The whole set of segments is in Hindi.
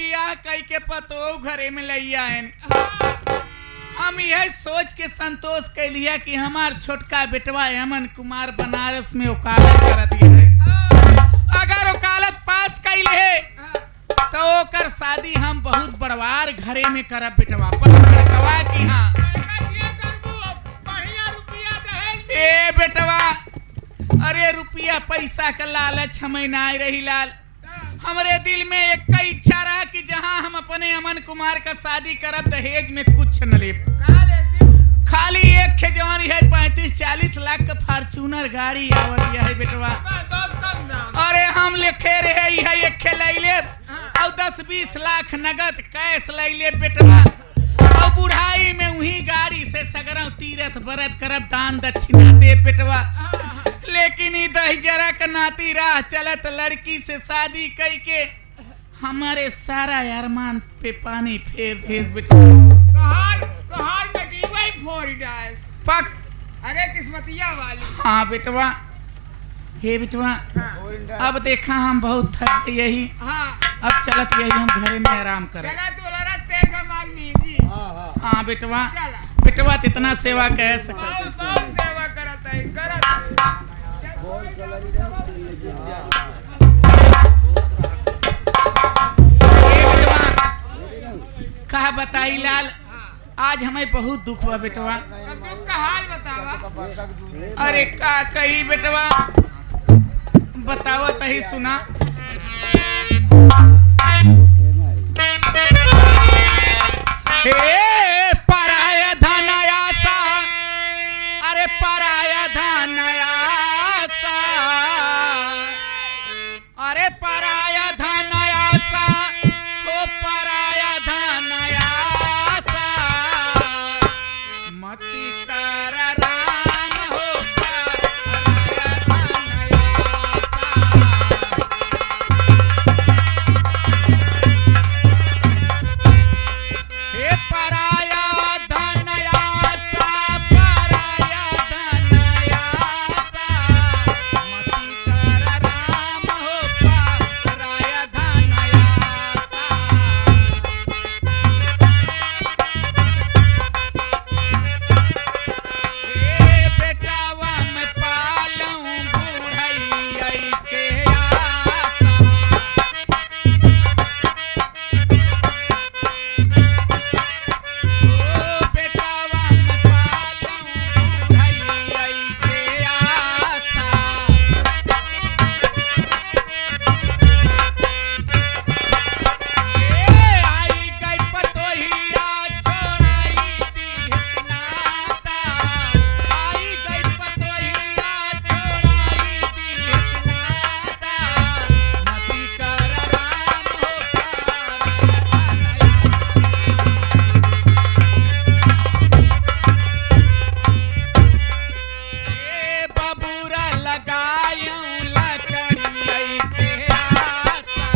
बियाह कई के पतो घरे में लैया है। हम यह सोच के संतोष कर लिया कि हमार छोटका बेटवा अमन कुमार बनारस में वकालत करत है। अगर वकालत पास कैल है तो ओकर शादी हम बहुत बड़वार घरे में करब बेटवा। पर बेटवा की हाँ ए बेटवा, अरे रुपया पैसा का लालच हमें ना रही लाल। हमरे दिल में एक का इच्छा रहा कि जहां हम अपने अमन कुमार का शादी करब दहेज में कुछ न ले, खाली एक खे जवानी है 35-40 लाख का फॉर्च्यूनर गाड़ी आवत है बेटवा। अरे हम लिखे रहे है एक खे ले ले और 10-20 लाख नगद कैश ले ले बेटवा। और बुढ़ाई में वही गाड़ी से सगरों तीरथ बरत करब दान दक्षिणा दे बेटवा। लेकिन ई दही जरा का नाती राह चलत लड़की से शादी कई के हमारे सारा अरमान पे पानी फेर भेज बेटा। तोहार बेटी वही फोड़ डास पक। अरे किस्मतिया वाली। हाँ बेटवा, हे बेटवा हाँ। अब देखा हम बहुत थक गए यही। हाँ। अब चलत यही हम घरे में आराम करें। चला तू लड़ा तेल का मांग नहीं जी। हाँ बेटवा, चला। बेटवा इतना सेवा कह सकते। बहुत सेवा करत है करत। कहा बताई लाल, आज हमें बहुत दुख हुआ बेटवा। दुख का हाल बतावा। अरे का कही बेटवा, बतावा तही सुना। हे पराया धन आसा, अरे पराया धन आसा, अरे पराया धन आसा, हो पराया धन आसा, मति कर राम हो पराया धन आसा। हे पराया धन आसा, पराया धन आसा, मति कर राम हो पराया धन आसा। हे बेटावा मैं पालूं बुढ़ई के आसा। ओ बेटावा मैं पालूं बुढ़ई के आसा। ए आई गई पतोहिया छोड़ाई दी नाता, आई गई पतोहिया छोड़ाई दी नाता, मति कर राम हो ए बबूरा लगायूं लकड़ी के आसा।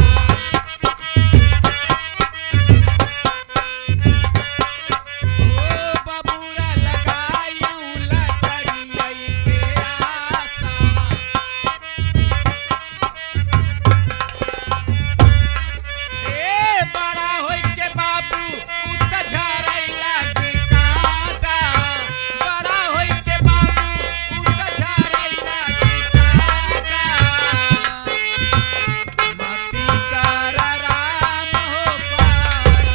ओ बबूरा लगायूं लकड़ी के आसा। ए बड़ा होई के बाबू उत झरई लागी कांटा, बड़ा होई के बाबू उत झरई लागी कांटा, मति कर राम हो पराया।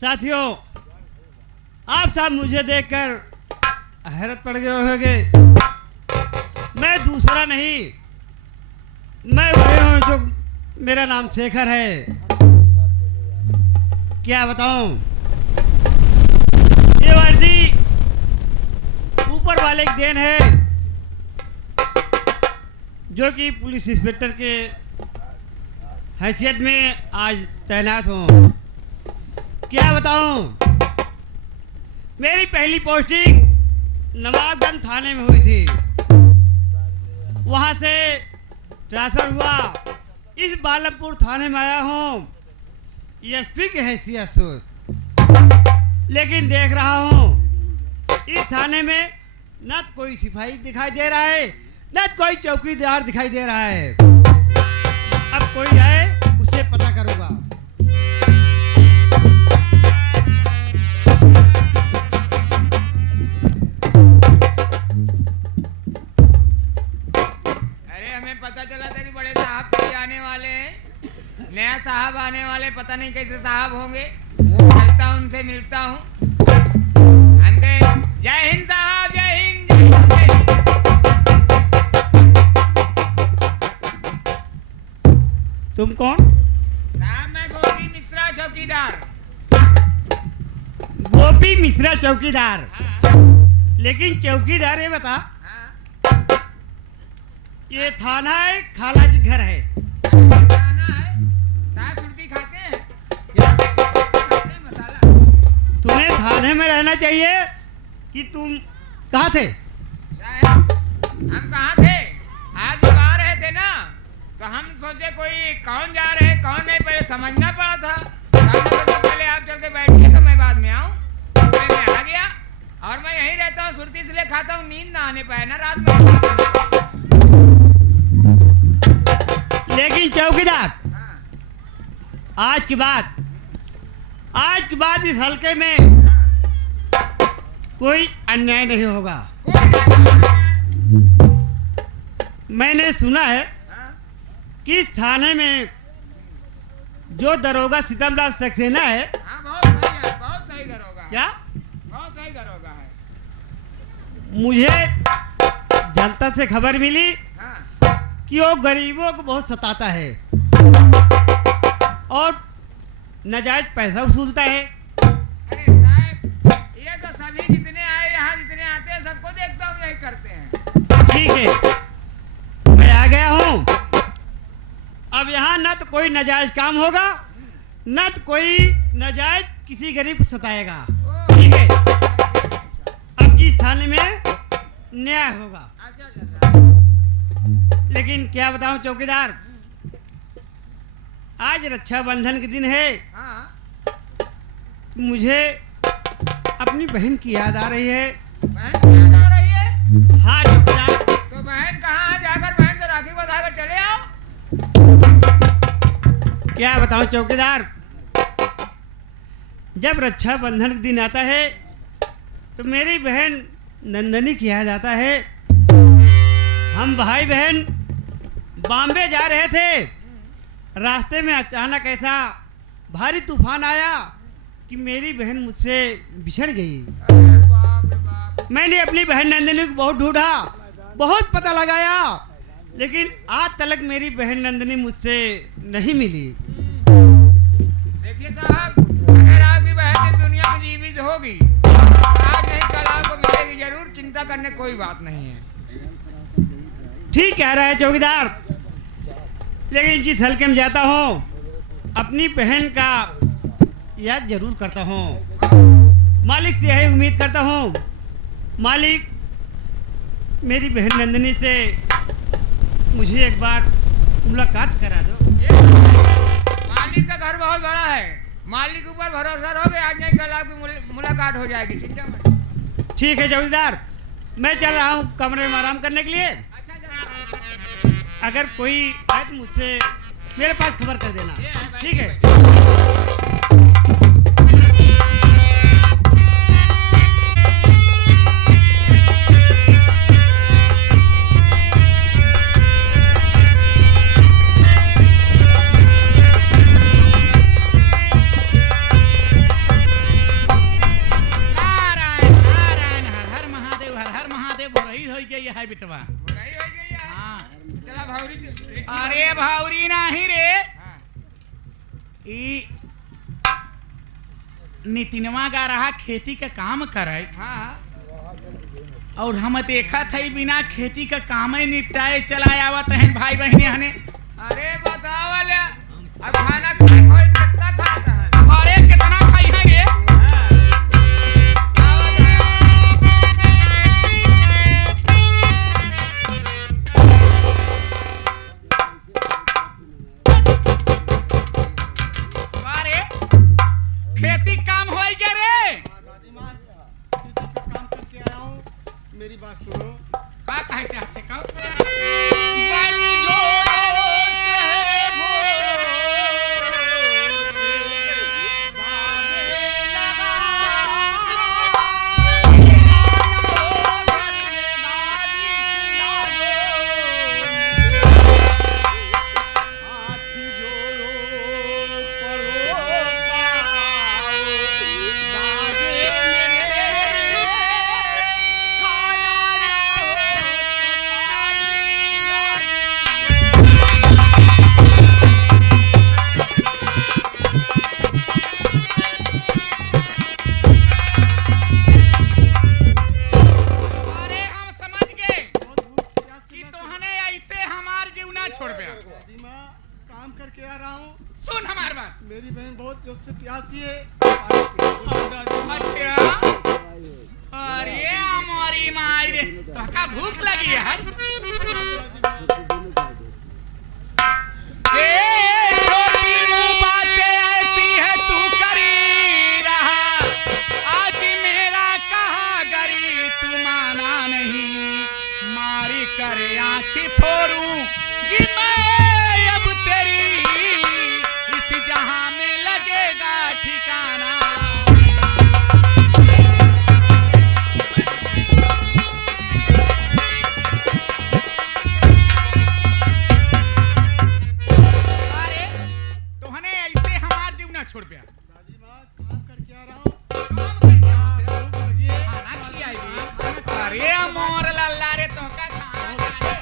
साथियों, आप सब मुझे देखकर हैरत पड़ गए होंगे। मैं दूसरा नहीं, मैं वही हूँ जो मेरा नाम शेखर है। क्या बताऊं, ये वर्दी ऊपर वाले की देन है जो कि पुलिस इंस्पेक्टर के हैसियत में आज तैनात हूँ। क्या बताऊं, मेरी पहली पोस्टिंग नवाबगंज थाने में हुई थी। वहाँ से ट्रांसफर हुआ, इस बालमपुर थाने में आया हूँ एसपी की हैसियत से। लेकिन देख रहा हूँ इस थाने में न तो कोई सिपाही दिखाई दे रहा है, न तो कोई चौकीदार दिखाई दे रहा है। अब कोई जाए उससे पता करूँगा। अरे हमें पता चला था कि बड़े साहब कोई आने वाले हैं, नया साहब आने वाले, पता नहीं कैसे साहब होंगे। चलता हूं, उनसे मिलता हूँ। हम कहे जय हिंद साहब, जय हिंद, जय हिंद, जय हिंद। तुम कौन? साहब मैं गोपी मिश्रा चौकीदार। गोपी मिश्रा चौकीदार। हाँ, लेकिन चौकीदार ये बता, हाँ। ये थाना है खाला जी घर है? खाना है साहब, सुर्ती खाते हैं, क्या? खाते हैं मसाला। तुम्हें थाने में रहना चाहिए कि तुम कहाँ थे? साहब हम कहाँ थे? आज जब आ रहे थे ना तो हम सोचे कोई कौन जा रहे हैं कौन नहीं, पहले समझना पड़ा था। साहब ने सोचा पहले आप चल के बैठिए तो मैं बाद में आऊँ, इसलिए मैं आ गया। और मैं यहीं रहता हूँ, सुर्ती इसलिए खाता हूँ, नींद ना आने पाए ना रात में। लेकिन चौकीदार, हाँ, आज के बाद इस हल्के में कोई अन्याय नहीं होगा। मैंने सुना है हाँ, कि इस थाने में जो दरोगा सितमलाल सक्सेना है, हाँ, बहुत सही है, बहुत सही दरोगा है, क्या बहुत सही दरोगा है। मुझे जनता से खबर मिली हाँ, कि वो गरीबों को बहुत सताता है और नाजायज पैसा वसूलता है। अरे साहब ये तो सभी जितने आए यहाँ जितने आते हैं सबको देखता हूँ यही करते हैं। ठीक है, मैं आ गया हूँ। अब यहाँ न तो कोई नाजायज काम होगा, न तो कोई नाजायज किसी गरीब को सताएगा। ठीक है, अब इस थाने में न्याय होगा। अच्छा, अच्छा। लेकिन क्या बताऊं चौकीदार, आज रक्षाबंधन के दिन है, हाँ, मुझे अपनी बहन की याद आ रही है। बहन याद आ रही है? हाँ चौकीदार। तो बहन कहाँ जाकर बहन से राखी बंधाकर चले आओ। क्या बताऊं चौकीदार, जब रक्षाबंधन का दिन आता है तो मेरी बहन नंदनी की याद आता है। हम भाई बहन बॉम्बे जा रहे थे, रास्ते में अचानक ऐसा भारी तूफान आया कि मेरी बहन मुझसे बिछड़ गई। अरे बाप रे बाप। मैंने अपनी बहन नंदनी को बहुत ढूंढा, बहुत पता लगाया, लेकिन आज तक मेरी बहन नंदनी मुझसे नहीं मिली। देखिए साहब, अगर आपकी बहन इस दुनिया में जीवित होगी तो आज नहीं कल आपको मिलेगी जरूर, चिंता करने कोई बात नहीं है। ठीक कह रहा है चौकीदार, लेकिन जिस हल्के में जाता हूँ अपनी बहन का याद जरूर करता हूँ। मालिक से यही उम्मीद करता हूँ, मालिक मेरी बहन नंदनी से मुझे एक बार मुलाकात करा दो। मालिक का घर बहुत बड़ा है, मालिक के ऊपर भरोसा रहोगे, आज नहीं कल आपकी मुलाकात हो जाएगी, चिंता मत। ठीक है चौकीदार, मैं चल रहा हूँ कमरे में आराम करने के लिए। अच्छा, अच्छा। अगर कोई आए तो मुझसे मेरे पास खबर कर देना। ठीक है। नारायण नारायण, हर हर महादेव, हर हर महादेव। बुराई हो गई है बिटवा। बुराई हो गई है। हाँ। चला भावरी से। अरे भावरी नाही रे, हाँ, ई नितिनवा गा रहा खेती का काम करे, हाँ, और हम देखा थे बिना खेती का काम ही निपटाए चला आवत हैं भाई बहने हने। अरे बताओ वाले, अब खाना खाए कोई कितना खाता है? अरे कितना खाई है रे? आवत है। दादी माँ काम करके आ रहा हूँ। सुन हमार बात। मेरी बहन बहुत जोर से प्यासी है। अच्छा अरे हमारी माई रे तो का भूख लगी है ए छोटी नु बातें ऐसी है तू करी रहा आज मेरा कहा गरी तू माना नहीं मारी कर आंखी फोड़ूंगी मैं अब तेरी इस जहां में लगेगा ठिकाना छोड़ पे दादी माँ काम करके आ रहा हूँ। भूख लगी है। खाना खिलाई अरे मोर लल्ला रे तो का खाना खाए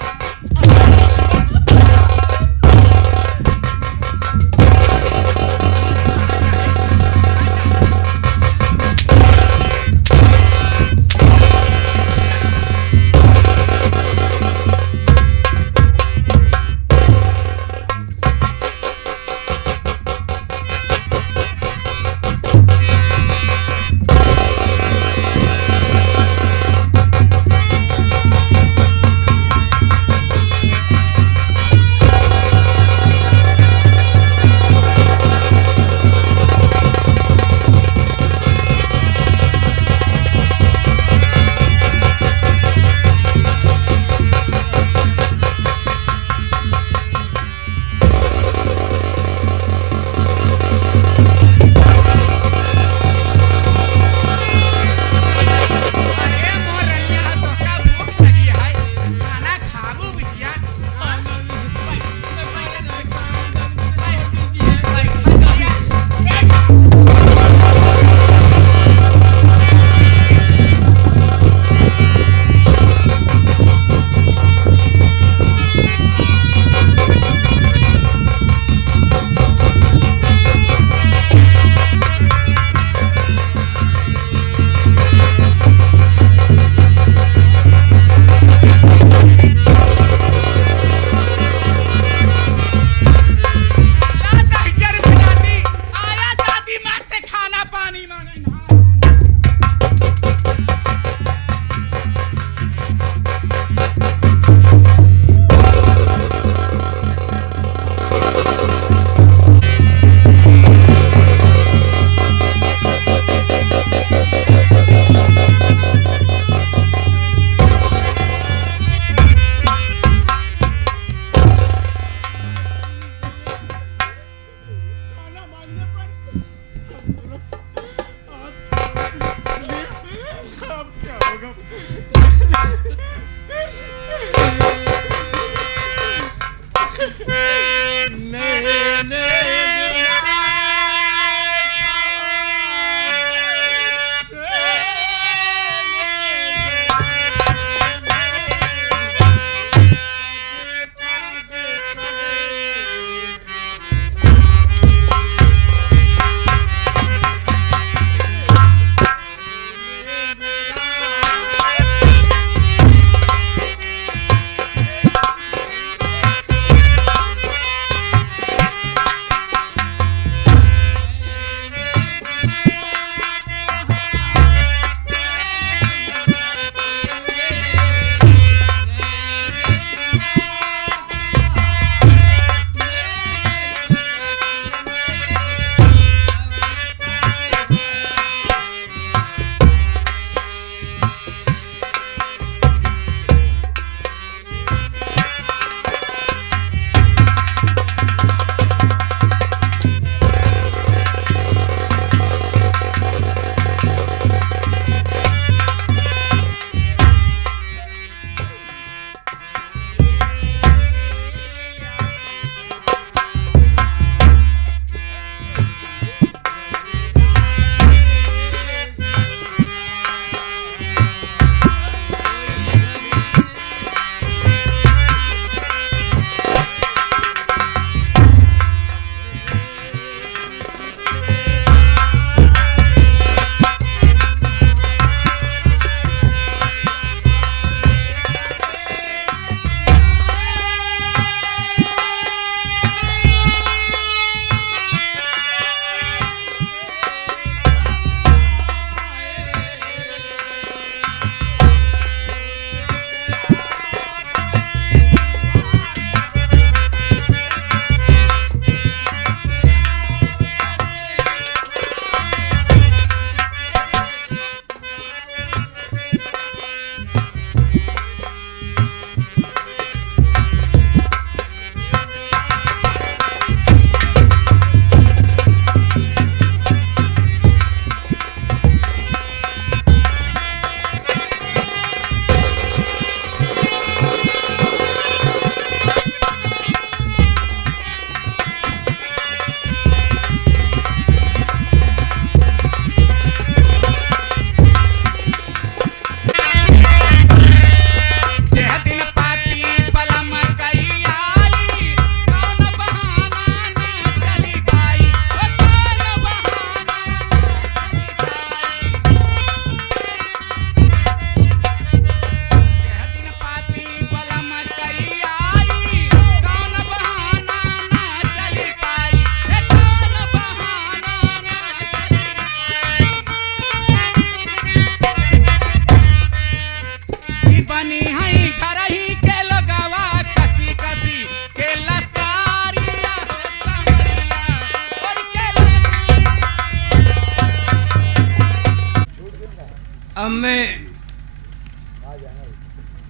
अब मैं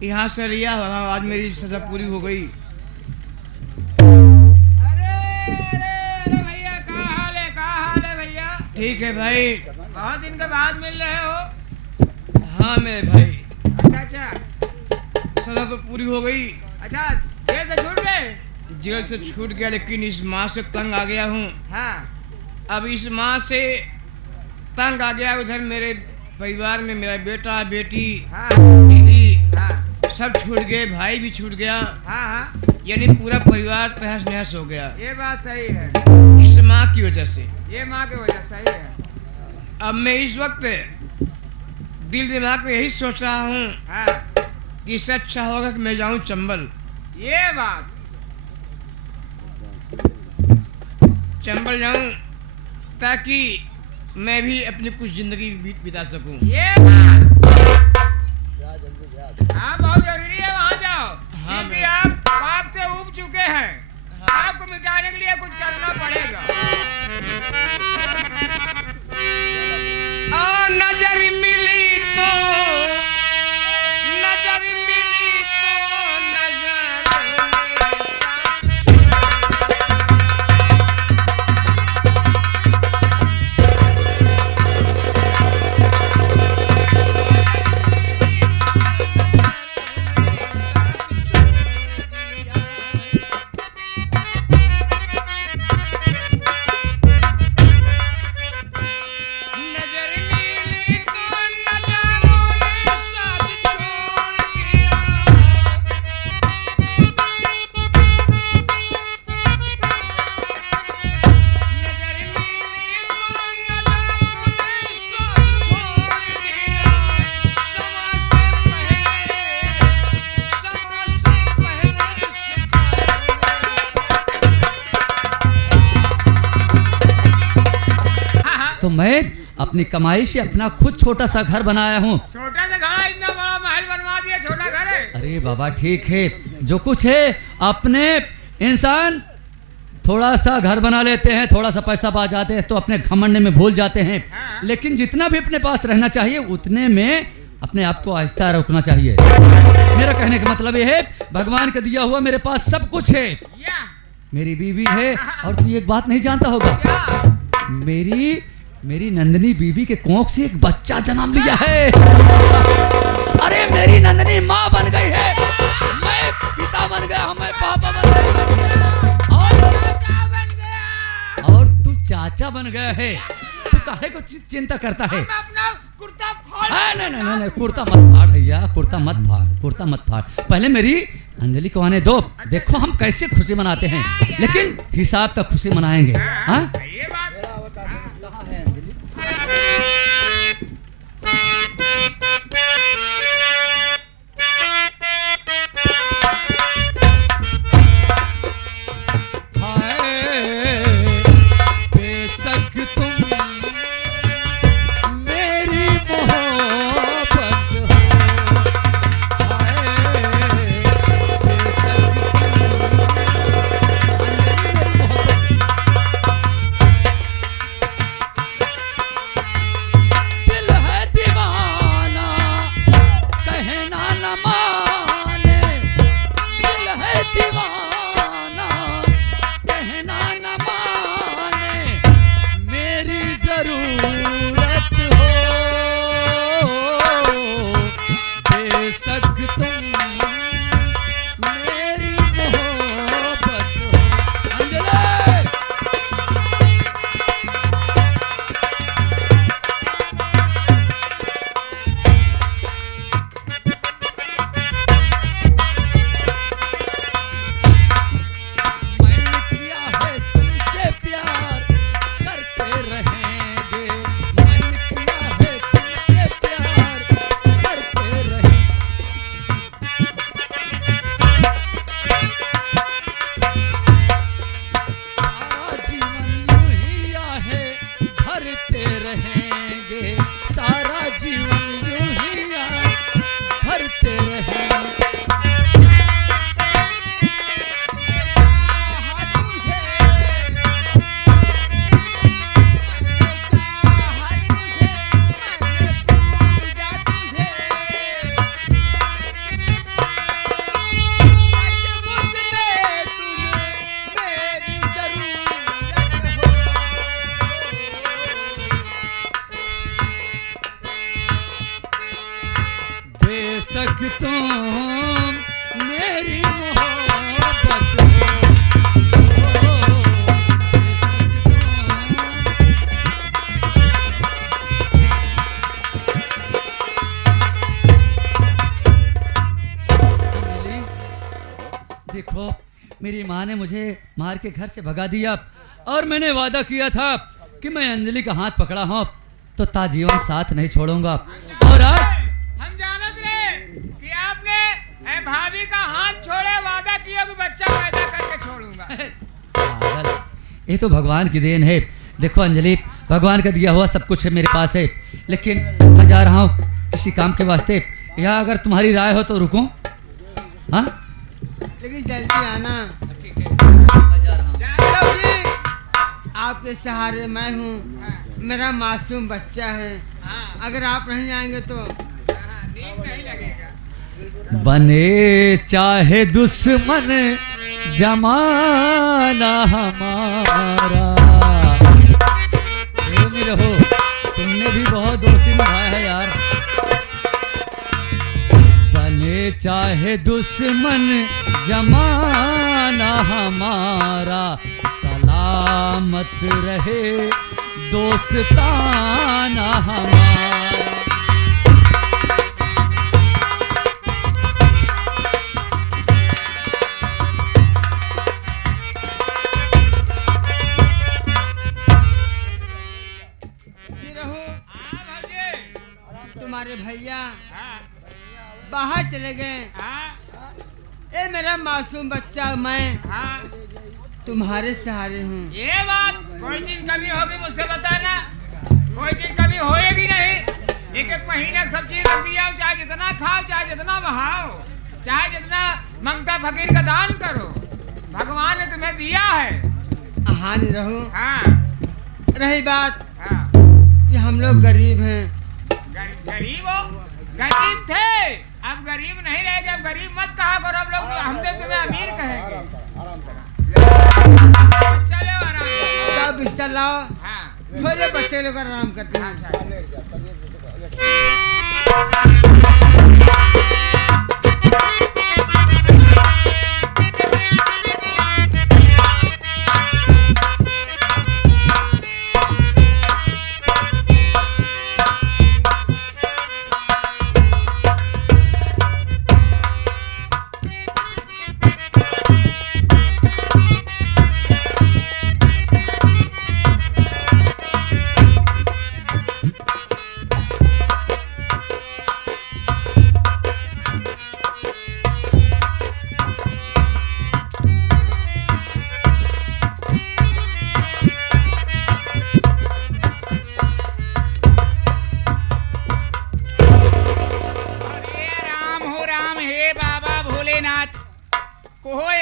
यहाँ से रिहा हो रहा हूँ। आज मेरी सजा पूरी हो गई। अरे भैया, क्या हाल है भैया? ठीक है भाई। बहुत दिन के बाद मिल रहे हो। हाँ मेरे भाई, अच्छा, सजा तो पूरी हो गई। अच्छा, जेल से छूट गए? जेल से छूट गया, लेकिन इस माँ से तंग आ गया हूँ। हाँ, अब इस माँ से तंग आ गया। उधर मेरे परिवार में मेरा बेटा बेटी हाँ, बीवी हाँ, सब छूट गए, भाई भी छूट गया, हाँ, हाँ, यानी पूरा परिवार तहस नहस हो गया ये बात सही है। इस माँ की वजह से। ये माँ की वजह सही है। अब मैं इस वक्त दिल दिमाग में यही सोच रहा हूँ हाँ, कि इससे अच्छा होगा कि मैं जाऊँ चंबल। ये बात। चंबल जाऊँ ताकि मैं भी अपनी कुछ जिंदगी बिता सकूं। ये बात। हाँ, बहुत जरूरी है वहाँ जाओ। हाँ, क्योंकि आप पाप से उब चुके हैं। आपको मिटाने के लिए कुछ करना पड़ेगा। नजर मिली तो नजर मिली तो नजर तो मैं अपनी कमाई से अपना खुद छोटा सा घर बनाया हूँ। छोटा सा घर, इतना बड़ा महल बनवा दिया, छोटा घर है। अरे बाबा ठीक है, जो कुछ है अपने इंसान थोड़ा सा घर बना लेते हैं, थोड़ा सा पैसा पा जाते हैं तो अपने घमंड में भूल जाते हैं। लेकिन जितना भी अपने पास रहना चाहिए उतने में अपने आप को आहिस्ता रखना चाहिए। मेरा कहने का मतलब ये है, भगवान का दिया हुआ मेरे पास सब कुछ है। या, मेरी बीवी है, और तू एक बात नहीं जानता होगा, क्या? मेरी नंदनी बीबी के कोख से एक बच्चा जन्म लिया है। अरे मेरी नंदनी माँ बन गई है, मैं पिता बन गया, मैं पापा बन गया, और तू चाचा बन गया है। तू काहे को चिंता करता है? मैं अपना कुर्ता फाड़। नहीं, कुर्ता मत फाड़ भैया, कुर्ता मत फाड़। पहले मेरी अंजलि को आने दो, देखो हम कैसे खुशी मनाते हैं, लेकिन हिसाब तक खुशी मनाएंगे। हाँ, ये बात। कहाँ है अंजलि? इश्क तुम मेरी मोहब्बत हो। अंजलि, देखो मेरी माँ ने मुझे मार के घर से भगा दिया और मैंने वादा किया था कि मैं अंजलि का हाथ पकड़ा हूँ तो ताजीवन साथ नहीं छोड़ूंगा। और आज हम जानत रहे कि आपने भाभी का हाथ छोड़े, वादा किया कि बच्चा पैदा करके छोड़ूंगा। पागल, ये तो भगवान की देन है। देखो अंजलि, भगवान का दिया हुआ सब कुछ है मेरे पास है, लेकिन मैं जा रहा हूँ किसी काम के वास्ते। या अगर तुम्हारी राय हो तो रुको। हाँ लेकिन जल्दी आना। ठीक है, मैं जा रहा हूँ। जाओ जी, आपके सहारे मैं हूँ, मेरा मासूम बच्चा है। अगर आप नहीं आएंगे तो नींद नहीं लगेगा। बने चाहे दुश्मन जमाना हमारा। तुम रहो, तुमने भी बहुत दोस्ती निभाया है यार। बने चाहे दुश्मन जमाना हमारा, सलामत रहे दोस्ताना हमारा। जी रहो, हाँ भाभी। तुम्हारे भैया हाँ, बाहर चले गए। हाँ, ए मेरा मासूम बच्चा, मैं हाँ। तुम्हारे सहारे हूँ। ये बात कोई चीज कभी होगी मुझसे बताना, कोई चीज कभी होएगी नहीं। एक एक महीने की सब्जी रख दिया, चाहे जितना खाओ, चाहे जितना बहाओ, चाहे जितना मंगता फकीर का दान करो, भगवान ने तुम्हें दिया है। हानि रहो। हाँ, रही बात हाँ। कि हम लोग गरीब हैं। गरीब हो, गरीब थे, अब गरीब नहीं रह गए। अब गरीब मत कहा करो, अब लोग हमने तुम्हें अमीर कहेंगे। चलो आराम करो। जाओ बिस्तर लाओ, हाँ, थोड़े बच्चे लोग आराम करते हैं।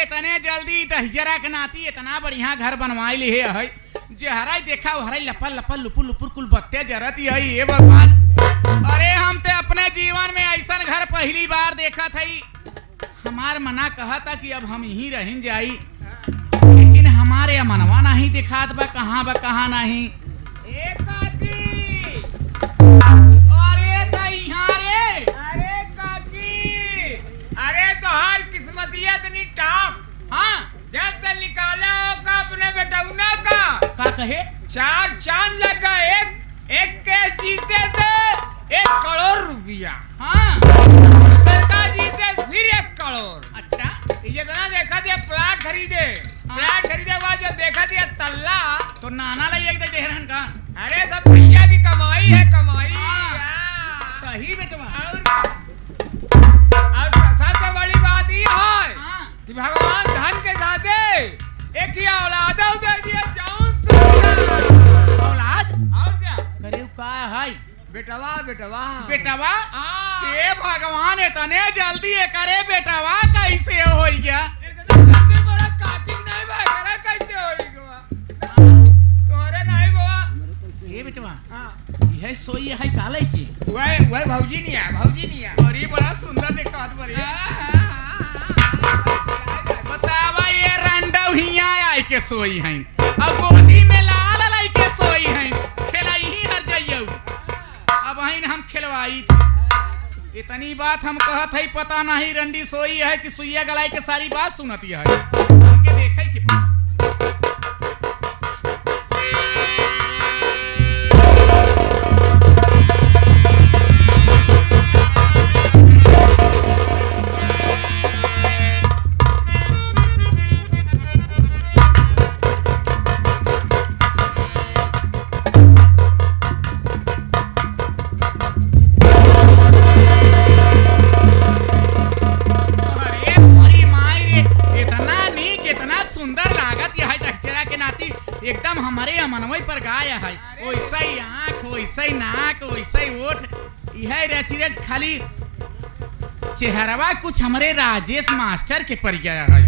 इतने जल्दी दहिजरा के नाती इतना बढ़िया घर बनवाई ली है जे हराई देखा हराई लपल लपल लुपुर लुपुर कुल बत्ते जरत है ये भगवान। अरे हम ते अपने जीवन में ऐसा घर पहली बार देखा था। हमार मना कहा था कि अब हम यहीं रह जाई, लेकिन हमारे मनवा नहीं दिखात बा कहाँ नहीं। अरे तैयार रे, अरे काकी, अरे तोहार किस्मतिया इतनी टॉप। हाँ जब तक निकाला होगा अपने बेटौना का कहे 4 चांद लगा। एक केस जीते से 1 करोड़ रुपया। हाँ सरकार जीते फिर 1 करोड़। अच्छा जितना देखा दिया प्लाट खरीदे, प्लाट खरीदे बाद जो देखा दिया तल्ला, तो नाना लगे देहरन का। अरे सब भैया की कमाई है, कमाई। हाँ। हाँ। सही बेटवा। और सबसे बड़ी बात ये है हाँ। कि भगवान धन के साथे एक ही औलाद दे दिया। जाऊं औलाद और क्या करे का है बेटवा बेटवा। हाँ। ए भगवान इतने जल्दी ये करे बेटवा कैसे हो गया? इतना जल्दी बड़ा काटिंग नहीं भाई, करे कैसे होई गवा तोरे नहीं गवा। ए बेटवा हां यह सोई है काले की वही भौजी नहीं है, भौजी नहीं है। बड़ी बड़ा सुंदर दिखात बड़ी। बतावा ये रंडव हिया आई के सोई है अब गोदी में लाल लाई के सोई है। खेलाई ही हर जाइयो अब हइन हम खिलवाई थी। इतनी बात हम कहत है, पता नहीं रंडी सोई है कि सुइया गलाई के सारी बात सुनती है। हमके देखे कि एकदम हमारे अमनवई पर गाया है। वैसा ही आँख, वैसा ही नाक, वैसा ही ओठ, यह रचिरज खाली चेहरवा कुछ हमारे राजेश मास्टर के पर गया है।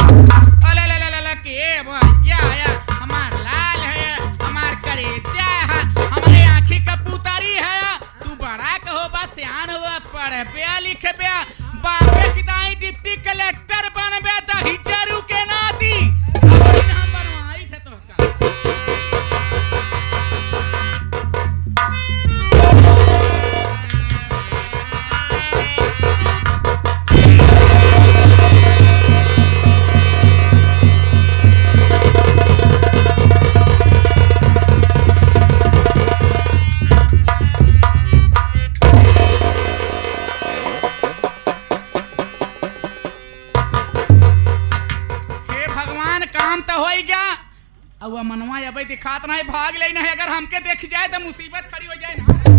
के क्या आया, हमार लाल है, हमार करेजा है, हमारे आँखी का पुतारी है। तू बड़ा कहो बा सियान हुआ, पढ़ बया लिखे बया, बापे की दाई डिप्टी कलेक्टर बन बया, दही जरू के नाती हम बनवाई थे तो मनवा अब दिखात नहीं, भाग ले नहीं, अगर हमके देख जाए तो मुसीबत खड़ी हो जाए ना।